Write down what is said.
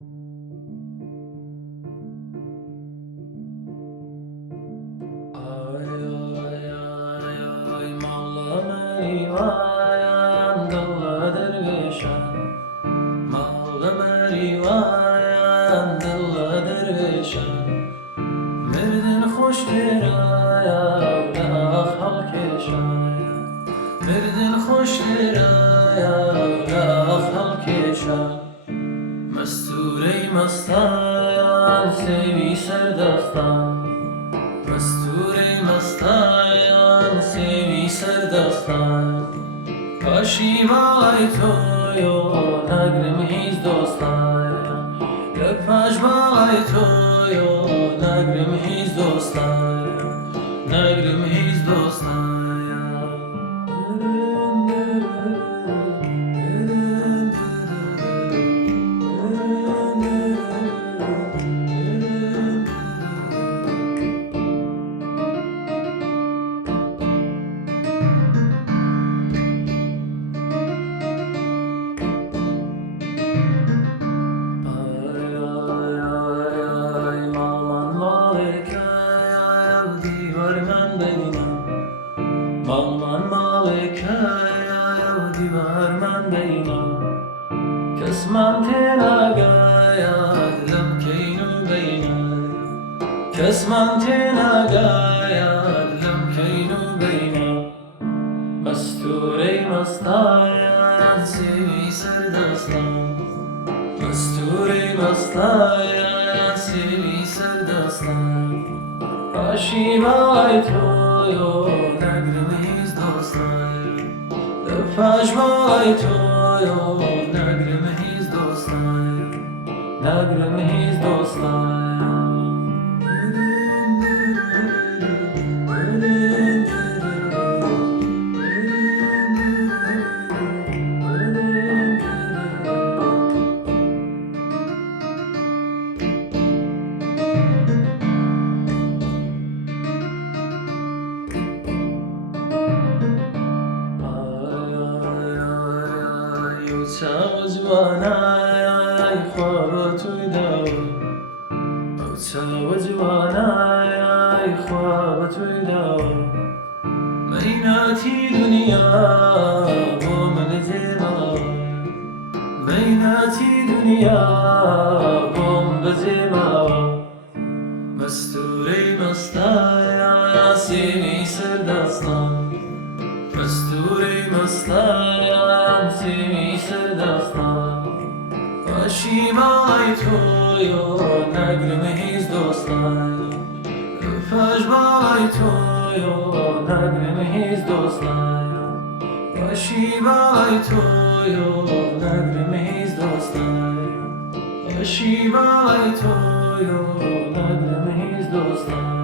آی آی آی آی مولا مریوایم دل درویشم مولا مریوایم دل درویشم مردن خوش درایا ولا خلکشم مردن خوش درایا ولا خلکشم مستوری مستان سوی سردستان مستوری مستان سوی سردستان کاشیوای تویو نگرم هیچ دوستان گپاش بالای تویو نگرم هیچ دوستان نگرم هیچ دوستان Malman malikaya yahudi var man beyna Kesman tenagaya lam keynu beyna Kesman tenagaya lam keynu beyna Masturi mastayan sevi serdastan Masturi mastayan sevi serdastan Aşivay toyo nagrim hiz dostan Pajvay toyo nagrim hiz dostan Nagrim hiz dostan وجوانای خواب توی داوی وجوانای خواب توی داوی میناتی دنیا با من زیبا میناتی دنیا با من زیبا مستوری مستایا سیمی سردستان مستوری مستایا سیمی سردستان پشیمای تویو نگرم هیچ دوستان پشیمای تویو نگرم هیچ دوستان پشیمای تویو نگرم هیچ دوستان پشیمای تویو نگرم هیچ دوستان